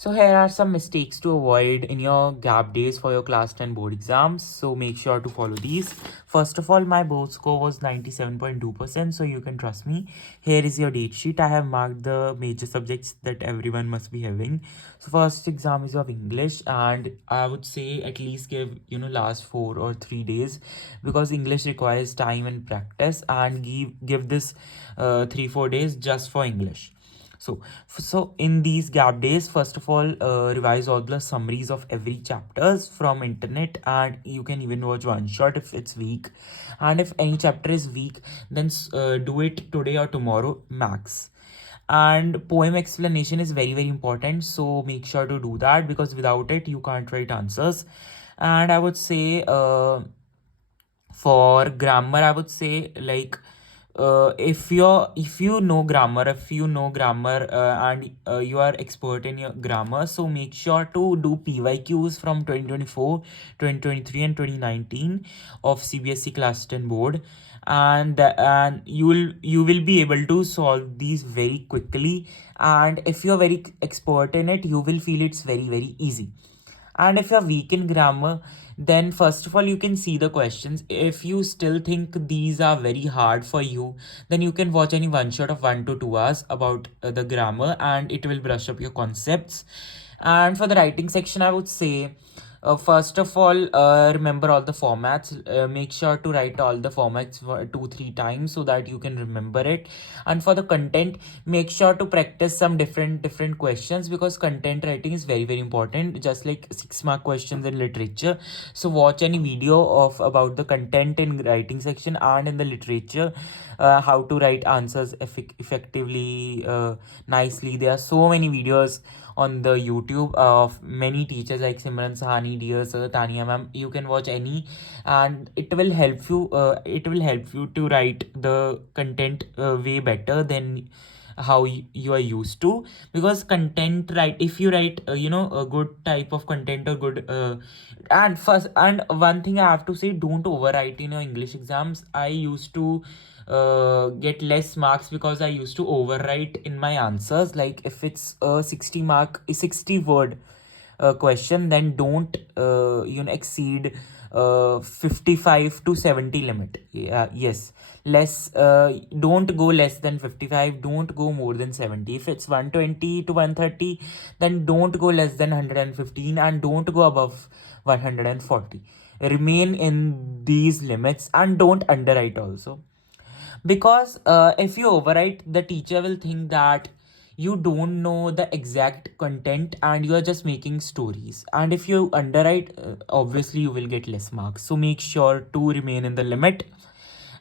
So here are some mistakes to avoid in your gap days for your class 10 board exams. So make sure to follow these. First of all, my board score was 97.2%, so you can trust me. Here is your date sheet. I have marked the major subjects that everyone must be having. So first exam is of English, and I would say at least give last 4 or 3 days, because English requires time and practice, and give this 3-4 days just for English. So in these gap days, first of all, revise all the summaries of every chapters from internet, and you can even watch one shot if it's weak. And if any chapter is weak, then do it today or tomorrow max. And poem explanation is very very important, so make sure to do that, because without it you can't write answers. And I would say for grammar, I would say, like, if you know grammar, and you are expert in your grammar, so make sure to do PYQs from 2024, 2023, and 2019 of CBSE class 10 board. And you will be able to solve these very quickly, and if you're very expert in it, you will feel it's very very easy. And if you're weak in grammar, then first of all, you can see the questions. If you still think these are very hard for you, then you can watch any one shot of 1 to 2 hours about the grammar, and it will brush up your concepts. And for the writing section, I would say, first of all, remember all the formats. Make sure to write all the formats for 2-3 times so that you can remember it. And for the content, make sure to practice some different questions, because content writing is very very important, just like 6 mark questions in literature. So watch any video of about the content in writing section and in the literature, how to write answers effectively, nicely. There are so many videos on the YouTube of many teachers like Simran Sahani, dear sir, Tania ma'am. You can watch any, and it will help you. It will help you to write the content way better than how you are used to. Because content, right, if you write a good type of content, or good and one thing I have to say, don't overwrite in your English exams. I used to get less marks because I used to overwrite in my answers. Like, if it's a 60 word question, then don't exceed 55 to 70 limit. Yeah, yes, less. Don't go less than 55. Don't go more than 70. If it's 120 to 130, then don't go less than 115, and don't go above 140. Remain in these limits, and don't underwrite also. Because if you overwrite, the teacher will think that you don't know the exact content and you are just making stories. And if you underwrite, obviously you will get less marks. So make sure to remain in the limit,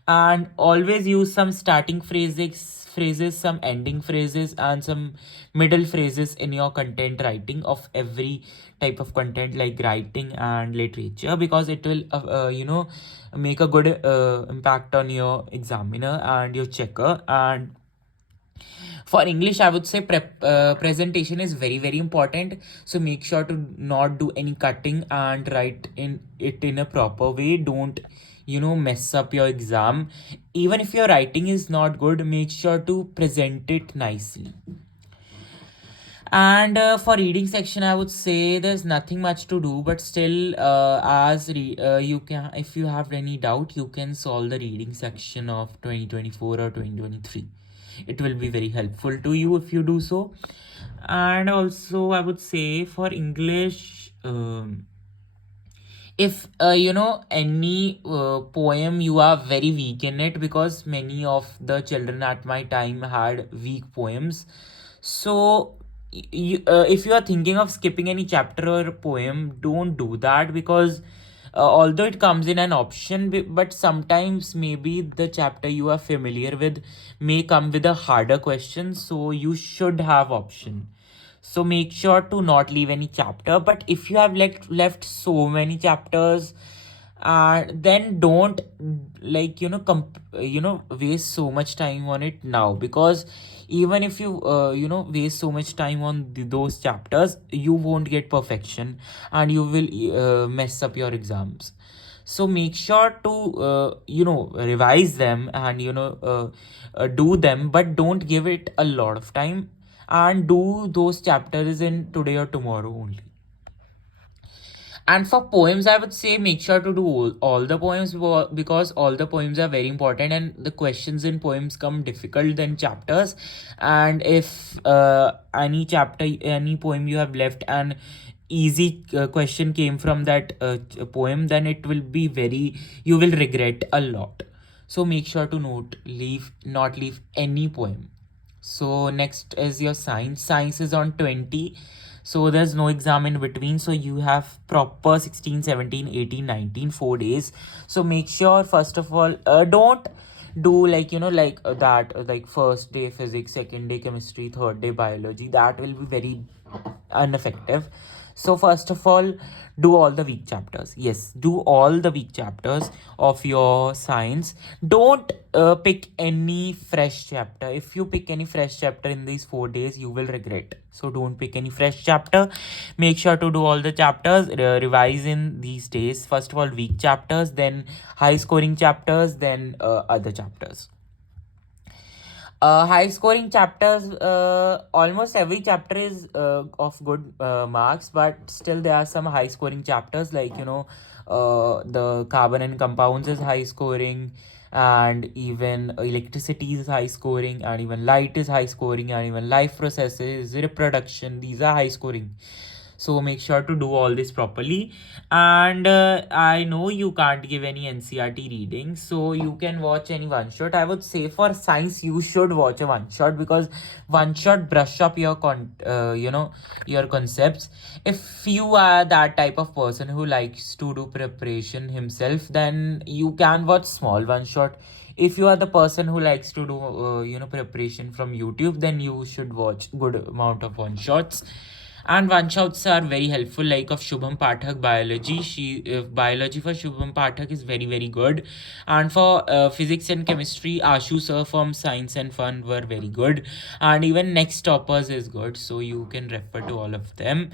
and always use some starting phrases, some ending phrases, and some middle phrases in your content writing of every type of content, like writing and literature, because it will make a good impact on your examiner and your checker. And for English, I would say presentation is very very important. So make sure to not do any cutting and write in it in a proper way. Don't mess up your exam. Even if your writing is not good, make sure to present it nicely. And for reading section, I would say there's nothing much to do, but still, you can, if you have any doubt, you can solve the reading section of 2024 or 2023. It will be very helpful to you if you do so. And also, I would say for English, if any poem you are very weak in it, because many of the children at my time had weak poems. So if you are thinking of skipping any chapter or poem, don't do that, because although it comes in an option, but sometimes maybe the chapter you are familiar with may come with a harder question, so you should have option. So make sure to not leave any chapter. But if you have left so many chapters, then don't, like, waste so much time on it now. Because even if you waste so much time on those chapters, you won't get perfection, and you will mess up your exams. So make sure to revise them, and do them, but don't give it a lot of time. and do those chapters in today or tomorrow only. And for poems, I would say make sure to do all the poems, because all the poems are very important, and the questions in poems come difficult than chapters. And if any chapter, any poem you have left, and easy question came from that poem, then it will be very, you will regret a lot. So make sure to not leave any poem. So next is your science. Science is on 20. So there's no exam in between. So you have proper 16, 17, 18, 19, 4 days. So make sure, first of all, don't do like, that, like first day physics, second day chemistry, third day biology. That will be very ineffective. So first of all, do all the weak chapters. Yes, do all the weak chapters of your science. Don't pick any fresh chapter. If you pick any fresh chapter in these 4 days, you will regret. So don't pick any fresh chapter. Make sure to do all the chapters, revise in these days. First of all, weak chapters, then high scoring chapters, then other chapters. High scoring chapters, almost every chapter is of good marks, but still there are some high scoring chapters, like, the carbon and compounds is high scoring, and even electricity is high scoring, and even light is high scoring, and even life processes, reproduction, these are high scoring. So make sure to do all this properly. And I know you can't give any NCRT reading, so you can watch any one shot. I would say for science you should watch a one shot, because one shot brush up your your concepts. If you are that type of person who likes to do preparation himself, then you can watch small one shot. If you are the person who likes to do preparation from YouTube, then you should watch good amount of one shots. And one shots are very helpful, like of Shubham Pathak biology. Biology for Shubham Pathak is very very good, and for physics and chemistry, Ashu sir from Science and Fun were very good, and even Next Toppers is good. So you can refer to all of them.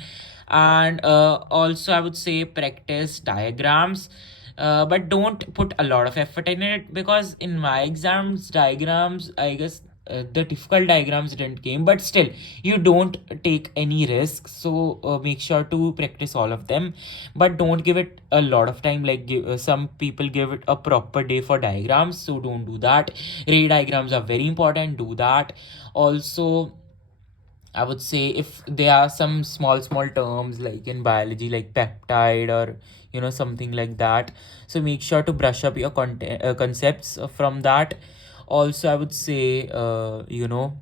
And also I would say practice diagrams, but don't put a lot of effort in it, because in my exams diagrams, I guess the difficult diagrams didn't came, but still you don't take any risk. So make sure to practice all of them, but don't give it a lot of time, like some people give it a proper day for diagrams, so don't do that. Ray diagrams are very important, do that. Also, I would say if there are some small terms like in biology, like peptide or something like that, so make sure to brush up your concepts from that. Also, I would say don't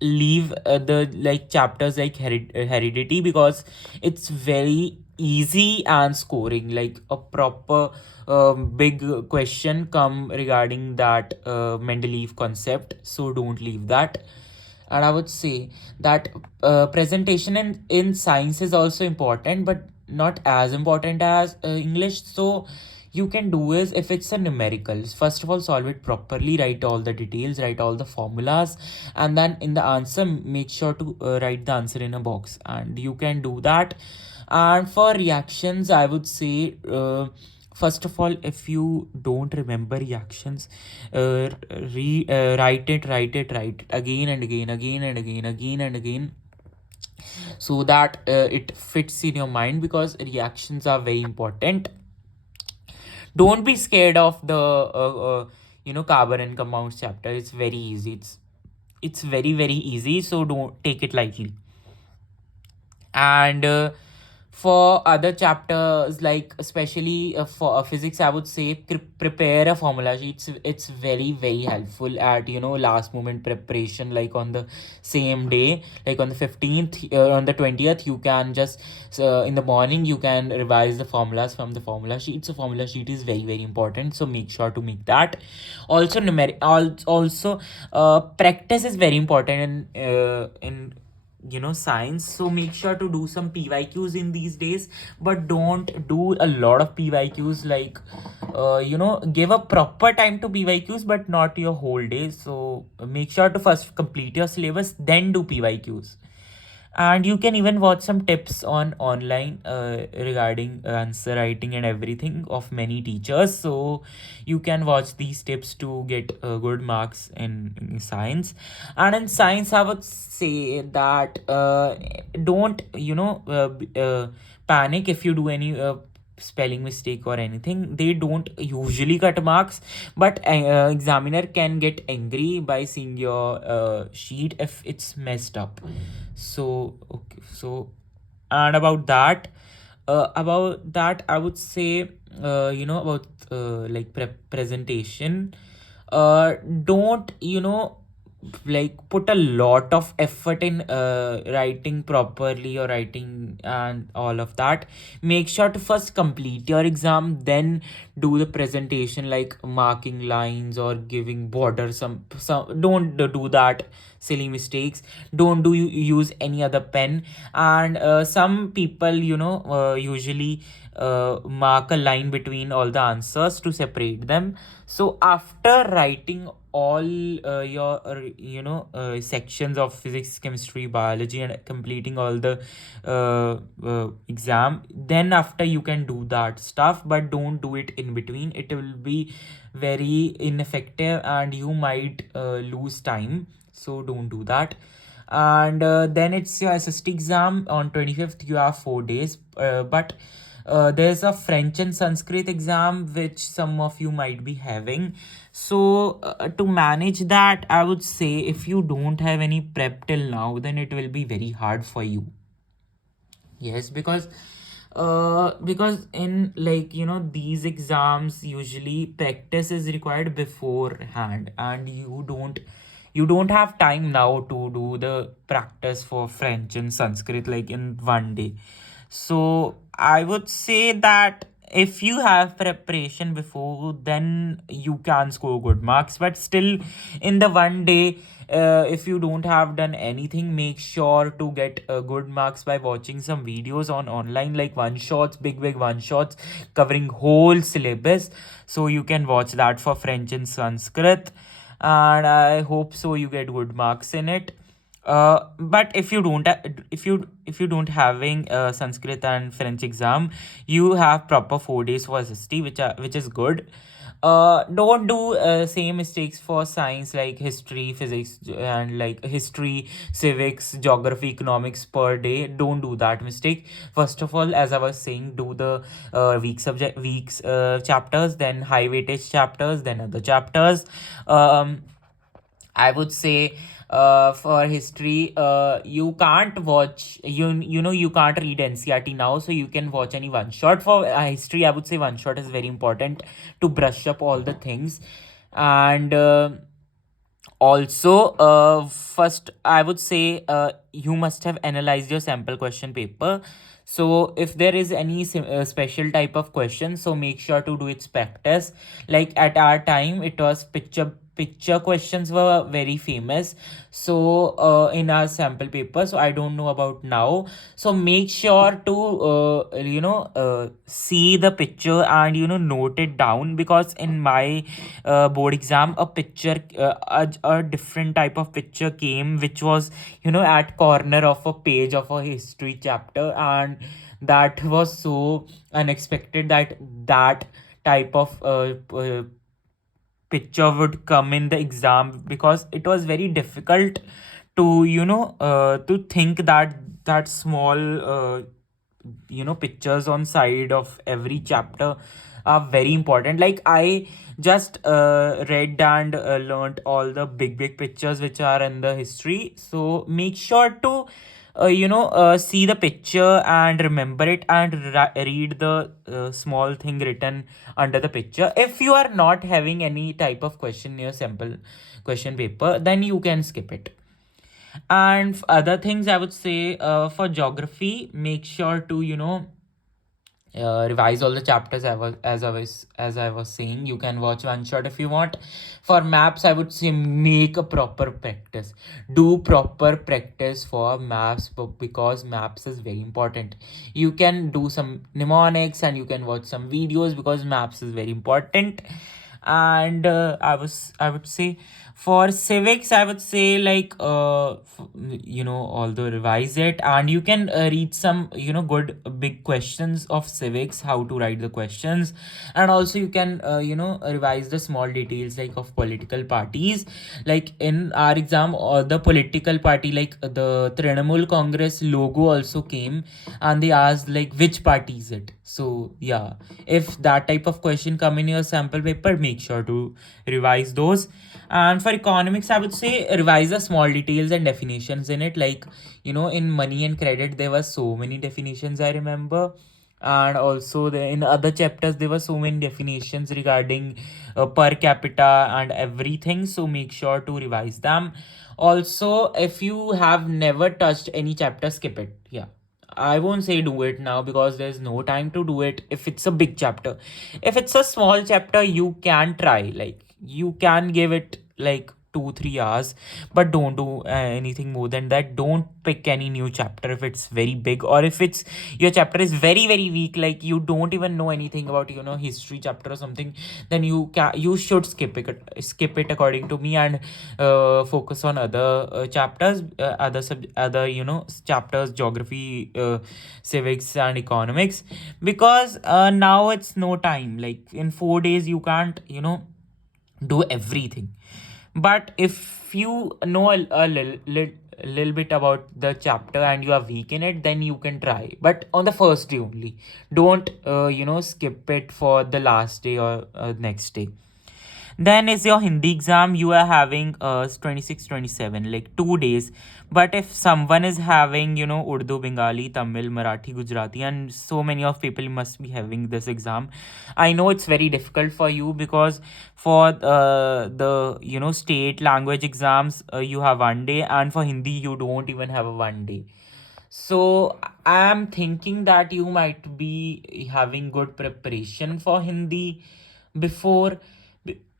leave the like chapters like heredity, because it's very easy and scoring, like a proper big question come regarding that Mendeleev concept, so don't leave that. And I would say that presentation in science is also important, but not as important as English. So you can do is, if it's a numericals, first of all solve it properly, write all the details, write all the formulas, and then in the answer make sure to write the answer in a box, and you can do that. And for reactions, I would say first of all, if you don't remember reactions, write it again and again, again and again, again and again, so that it fits in your mind, because reactions are very important. Don't be scared of the carbon and compounds chapter. It's very easy. It's very very easy, so don't take it lightly. And for other chapters, like especially for physics, I would say prepare a formula sheet. It's very very helpful at last moment preparation, like on the same day, like on the 15th, on the 20th, you can just in the morning you can revise the formulas from the formula sheet. So formula sheet is very very important, so make sure to make that. Also also practice is very important in science, so make sure to do some PYQs in these days, but don't do a lot of PYQs, like give a proper time to PYQs, but not your whole day. So make sure to first complete your syllabus, then do PYQs. And you can even watch some tips on online regarding answer writing and everything of many teachers. So you can watch these tips to get good marks in science. And in science, I would say that don't panic if you do any spelling mistake or anything. They don't usually cut marks, but examiner can get angry by seeing your sheet if it's messed up. So okay, so and about that I would say, about like presentation, don't like put a lot of effort in writing properly or writing and all of that. Make sure to first complete your exam, then do the presentation, like marking lines or giving border. Some don't do that silly mistakes. Don't use any other pen. And some people usually mark a line between all the answers to separate them. So after writing all your sections of physics, chemistry, biology, and completing all the exam, then after you can do that stuff, but don't do it in between. It will be very ineffective and you might lose time, so don't do that. And then it's your SST exam on 25th. You have 4 days, but there's a French and Sanskrit exam which some of you might be having. So to manage that, I would say if you don't have any prep till now, then it will be very hard for you. Yes, because in, like, these exams usually practice is required beforehand, and you don't have time now to do the practice for French and Sanskrit like in one day. So I would say that if you have preparation before, then you can score good marks. But still, in the one day, if you don't have done anything, make sure to get good marks by watching some videos on online, like one shots, big one shots covering whole syllabus. So you can watch that for French and Sanskrit, and I hope so you get good marks in it. But if you don't if you don't having Sanskrit and French exam, you have proper 4 days for SST, which is good. Don't do same mistakes for science, like history, physics, and like history, civics, geography, economics per day. Don't do that mistake. First of all, as I was saying, do the weeks chapters, then high weightage chapters, then other chapters. I would say for history, you can't watch, you can't read NCRT now, so you can watch any one shot. For history, I would say one shot is very important to brush up all the things. And also, first, I would say you must have analyzed your sample question paper. So, if there is any special type of question, so make sure to do its practice. Like at our time, it was picture questions were very famous. So, in our sample paper, so I don't know about now. So make sure to see the picture and note it down, because in my board exam, a picture, a different type of picture came, which was at corner of a page of a history chapter, and that was so unexpected that that type of picture would come in the exam, because it was very difficult to to think that that small pictures on side of every chapter are very important. Like I just read and learned all the big pictures which are in the history. So make sure to see the picture and remember it, and read the small thing written under the picture. If you are not having any type of question in your sample question paper, then you can skip it. And other things, I would say, for geography, make sure to revise all the chapters. As I was saying, you can watch one shot if you want. For maps, I would say make a proper practice. Do proper practice for maps, because maps is very important. You can do some mnemonics and you can watch some videos, because maps is very important. And I would say For civics, I would say like although revise it, and you can read some good big questions of civics, how to write the questions, and also you can revise the small details like of political parties. Like in our exam, or the political party, like the Trinamool Congress logo also came, and they asked like which party is it. So yeah, if that type of question come in your sample paper, make sure to revise those. And for economics, I would say revise the small details and definitions in it. Like, in money and credit, there were so many definitions I remember. And also, in other chapters, there were so many definitions regarding per capita and everything. So make sure to revise them. Also, if you have never touched any chapter, skip it. Yeah. I won't say do it now because there's no time to do it if it's a big chapter. If it's a small chapter, you can try. Like, you can give it like 2 3 hours, but don't do anything more than that. Don't pick any new chapter if it's very big, or if it's your chapter is very very weak, like you don't even know anything about history chapter or something. Then you should skip it according to me, and focus on other chapters, other chapters, geography, civics and economics. Because now it's no time, like in 4 days you can't do everything. But if you know a little bit about the chapter and you are weak in it, then you can try, but on the first day only. Don't skip it for the last day or next day. Then is your Hindi exam. You are having 26, 27, like 2 days. But if someone is having, Urdu, Bengali, Tamil, Marathi, Gujarati, and so many of people must be having this exam. I know it's very difficult for you because for the, state language exams, you have 1 day, and for Hindi, you don't even have a 1 day. So I'm thinking that you might be having good preparation for Hindi before.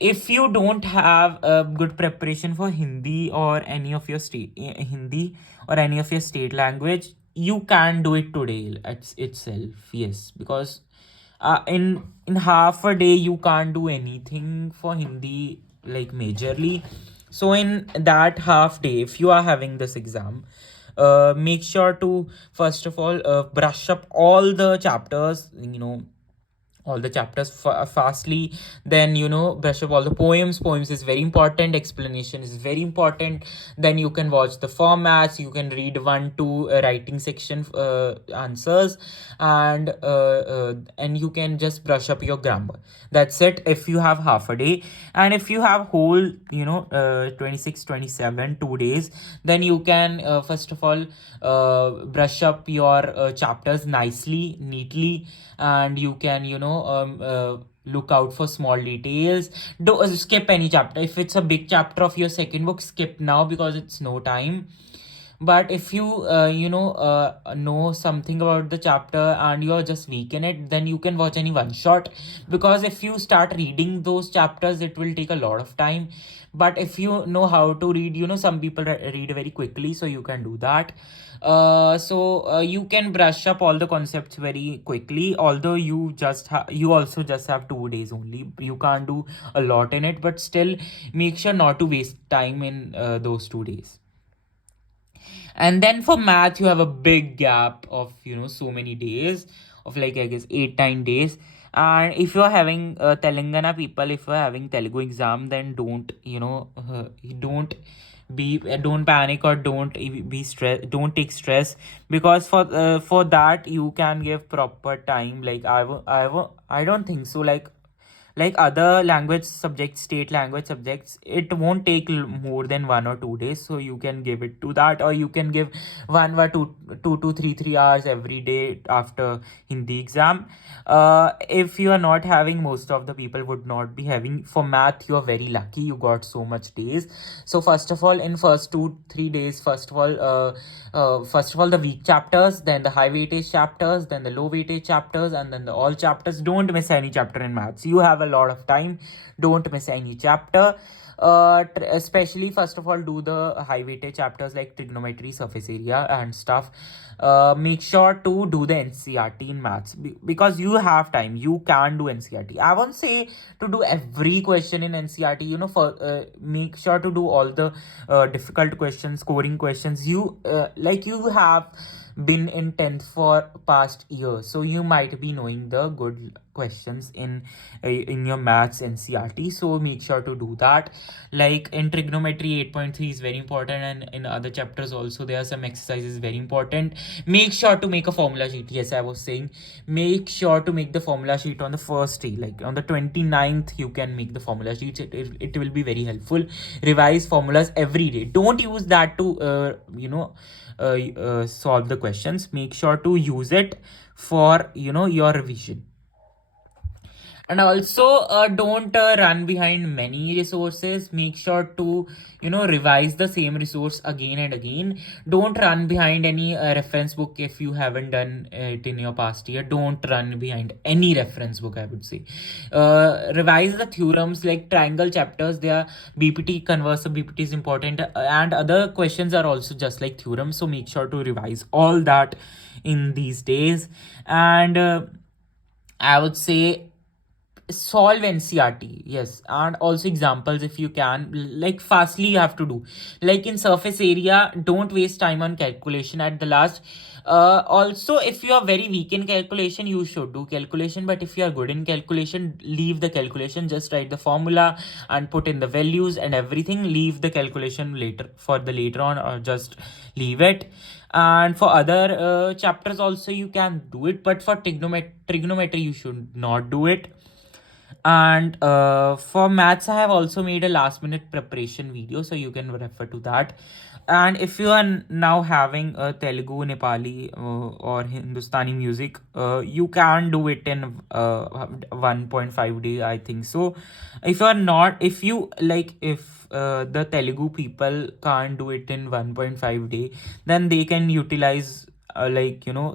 If you don't have a good preparation for Hindi or any of your state Hindi or any of your state language, you can do it today itself. Yes, because in half a day you can't do anything for Hindi like majorly. So in that half day, if you are having this exam, make sure to first of all brush up all the chapters, fastly. Then brush up all the poems is very important, explanation is very important. Then you can watch the formats, you can read 1 2 writing section answers, and you can just brush up your grammar. That's it if you have half a day. And if you have whole 26 27 2 days, then you can first of all brush up your chapters nicely, neatly. And you can look out for small details. Don't skip any chapter. If it's a big chapter of your second book, skip now because it's no time. But if you know something about the chapter and you're just weak in it, then you can watch any one shot. Because if you start reading those chapters, it will take a lot of time. But if you know how to read, some people read very quickly, so you can do that. So you can brush up all the concepts very quickly, although you also just have 2 days only. You can't do a lot in it, but still make sure not to waste time in those 2 days. And then for math, you have a big gap of so many days, of like I guess 8 9 days. And if you're having Telangana people, if you're having Telugu exam, then don't panic, or be stress, don't take stress. Because for that you can give proper time. Like I don't think so, like other language subjects, state language subjects, it won't take more than 1 or 2 days. So you can give it to that, or you can give 1 or 2 to 3 hours every day after Hindi exam. If you are not having, most of the people would not be having. For math, you are very lucky, you got so much days. So first of all, in first 2 3 days, first of all the weak chapters, then the high weightage chapters, then the low weightage chapters, and then the all chapters. Don't miss any chapter in maths. You have a lot of time. Don't miss any chapter. Especially first of all, do the high weighted chapters like trigonometry, surface area and stuff. Make sure to do the NCRT in maths, because you have time, you can do NCRT. I won't say to do every question in NCRT, for make sure to do all the difficult questions, scoring questions. You have been in 10th for past years, so you might be knowing the good questions in your maths NCRT. So make sure to do that. Like in trigonometry, 8.3 is very important, and in other chapters also there are some exercises very important. Make sure to make a formula sheet. Yes, I was saying, make sure to make the formula sheet on the first day, like on the 29th you can make the formula sheet. It will be very helpful. Revise formulas every day. Don't use that to solve the questions. Make sure to use it for your revision. And also, don't run behind many resources. Make sure to revise the same resource again and again. Don't run behind any reference book if you haven't done it in your past year. Don't run behind any reference book, I would say. Revise the theorems like triangle chapters. They are BPT, converse of BPT is important, and other questions are also just like theorems. So make sure to revise all that in these days. And I would say solve NCRT, yes, and also examples if you can. Like fastly you have to do. Like in surface area, don't waste time on calculation at the last. Also, if you are very weak in calculation, you should do calculation. But if you are good in calculation, leave the calculation. Just write the formula and put in the values and everything. Leave the calculation later for the later on, or just leave it. And for other chapters also you can do it, but for trigonometry you should not do it. And for maths, I have also made a last minute preparation video, so you can refer to that. And if you are now having a Telugu, Nepali, or Hindustani music, you can do it in 1.5 day, I think. So if you are not, if you like, if the Telugu people can't do it in 1.5 day, then they can utilize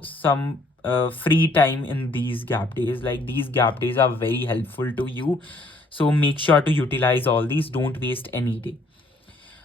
some free time in these gap days. Like these gap days are very helpful to you, so make sure to utilize all these. Don't waste any day.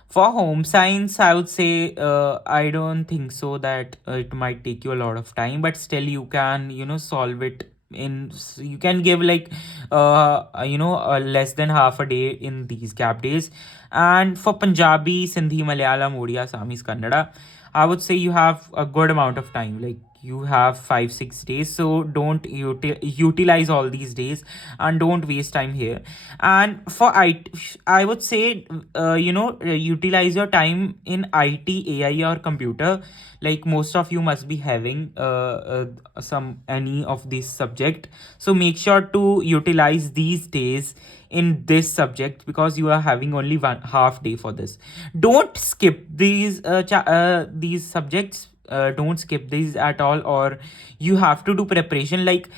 For home science, I would say I don't think so that it might take you a lot of time, but still you can solve it in. You can give like less than half a day in these gap days. And for Punjabi, Sindhi, Malayalam, Odia, Assamese, Kannada, I would say you have a good amount of time. Like you have 5-6 days, so don't utilize all these days and don't waste time here. And for I would say utilize your time in IT, AI, or computer. Like most of you must be having some any of this subject, so make sure to utilize these days in this subject, because you are having only 1/2 day for this. Don't skip these subjects. Don't skip these at all, or you have to do preparation. Like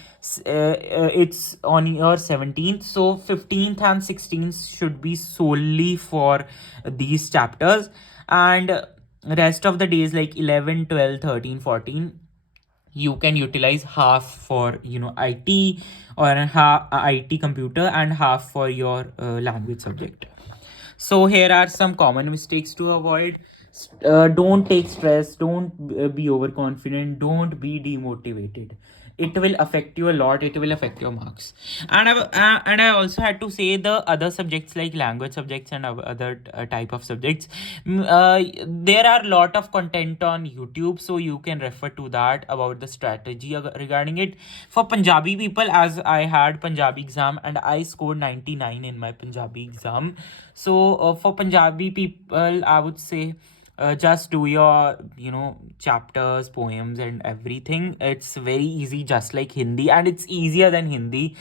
it's on your 17th, so 15th and 16th should be solely for these chapters. And rest of the days like 11, 12, 13, 14, you can utilize half for IT, or half IT computer, and half for your language subject. So here are some common mistakes to avoid. Don't take stress. Don't be overconfident. Don't be demotivated. It will affect you a lot. It will affect your marks. And I also had to say the other subjects like language subjects and other type of subjects. There are a lot of content on YouTube, so you can refer to that about the strategy regarding it. For Punjabi people, as I had Punjabi exam and I scored 99 in my Punjabi exam. So for Punjabi people, I would say just do your chapters, poems and everything. It's very easy, just like Hindi, and it's easier than Hindi.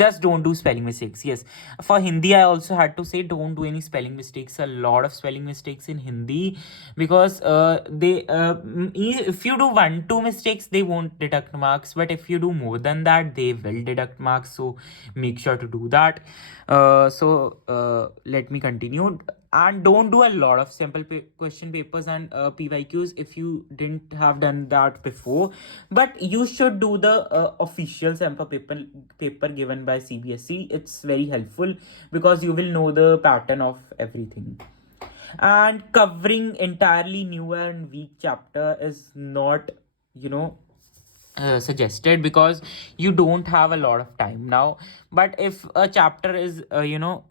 Just don't do spelling mistakes. Yes, for Hindi I also had to say don't do any spelling mistakes. A lot of spelling mistakes in Hindi, because if you do 1-2 mistakes they won't deduct marks, but if you do more than that they will deduct marks. So make sure to do that. Let me continue. and don't do a lot of sample question papers and PYQs if you didn't have done that before. But you should do the official sample paper given by CBSE. It's very helpful because you will know the pattern of everything. And covering entirely new and weak chapter is not, you know, suggested because you don't have a lot of time now. But if a chapter is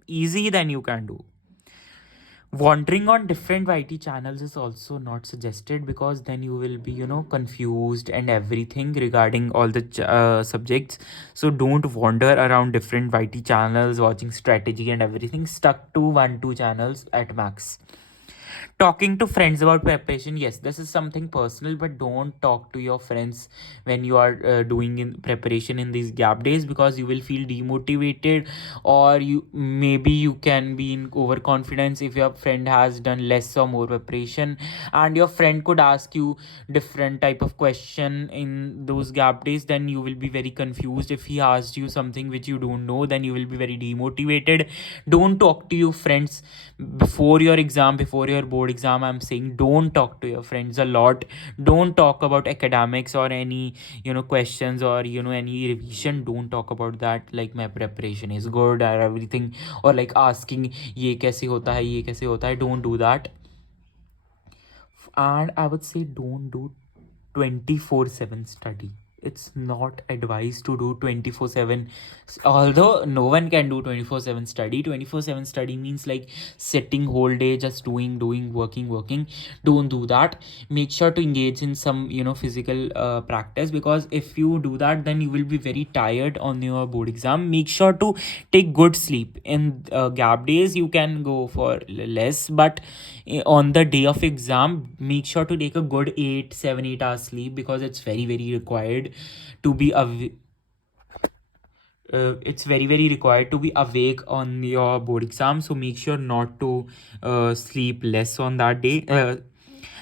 easy, then you can do. Wandering on different YT channels is also not suggested because then you will be confused and everything regarding all the subjects. So don't wander around different YT channels watching strategy and everything. Stuck to 1 2 channels at max. Talking to friends about preparation, yes, this is something personal, but don't talk to your friends when you are doing in preparation in these gap days, because you will feel demotivated, or you can be in overconfidence if your friend has done less or more preparation, and your friend could ask you different type of question in those gap days. Then you will be very confused. If he asked you something which you don't know, then you will be very demotivated. Don't talk to your friends before your exam, before your board exam. I'm saying don't talk to your friends a lot. Don't talk about academics or any questions or any revision. Don't talk about that, like my preparation is good or everything, or like asking ये कैसे होता है, ये कैसे होता है. Don't do that. And I would say don't do 24/7 study. It's not advised to do 24/7, although no one can do 24/7 study. 24/7 study means like sitting whole day just doing working. Don't do that. Make sure to engage in some physical practice, because if you do that, then you will be very tired on your board exam. Make sure to take good sleep. In gap days you can go for less, but on the day of exam, make sure to take a good 8 7 8 hours sleep, because it's very required to be it's very required to be awake on your board exam. So make sure not to sleep less on that day.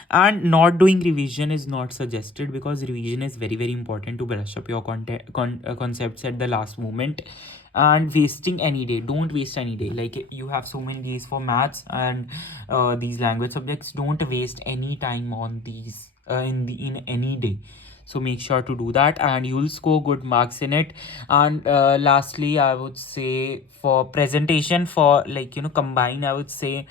And not doing revision is not suggested, because revision is very important to brush up your concepts at the last moment. And wasting any day, don't waste any day. Like you have so many days for maths and these language subjects. Don't waste any time on these in any day. So make sure to do that and you'll score good marks in it. And lastly, I would say for presentation, for like combine, I would say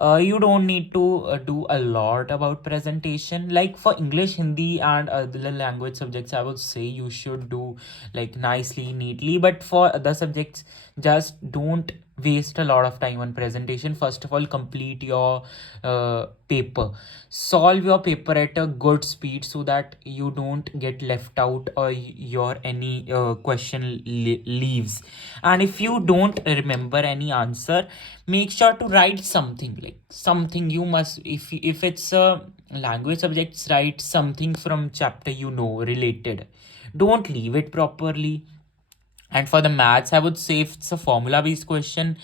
you don't need to do a lot about presentation. Like for English, Hindi and the language subjects, I would say you should do like nicely, neatly. But for other subjects, just don't waste a lot of time on presentation. First of all, complete your paper. Solve your paper at a good speed so that you don't get left out or your any question leaves. And if you don't remember any answer, make sure to write something, like something you must. If it's a language subjects, write something from chapter related. Don't leave it properly. And for the maths, I would say if it's a formula based question,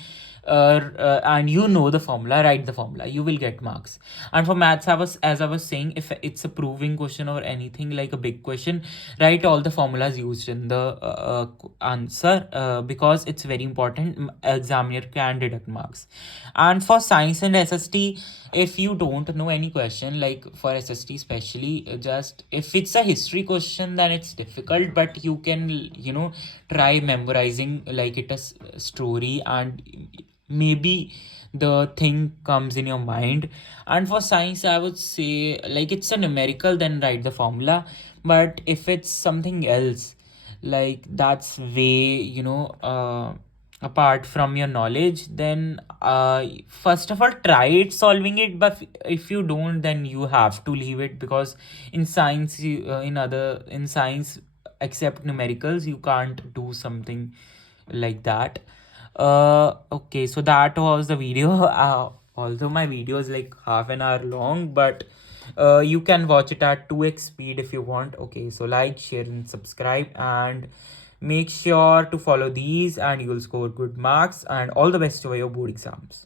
and the formula, write the formula, you will get marks. And for maths, as I was saying, if it's a proving question or anything like a big question, write all the formulas used in the answer, because it's very important. Examiner can deduct marks. And for science and SST, if you don't know any question, like for SST especially, just if it's a history question, then it's difficult, but you can try memorizing like it a story, and maybe the thing comes in your mind. And for science, I would say like it's a numerical, then write the formula. But if it's something else, like that's way apart from your knowledge, then first of all try it solving it. But if you don't, then you have to leave it, because in science in science, except numericals, you can't do something like that. Okay, so that was the video. Although my video is like half an hour long, but you can watch it at 2x speed if you want. Okay, so like, share and subscribe, and make sure to follow these, and you'll score good marks. And all the best for your board exams.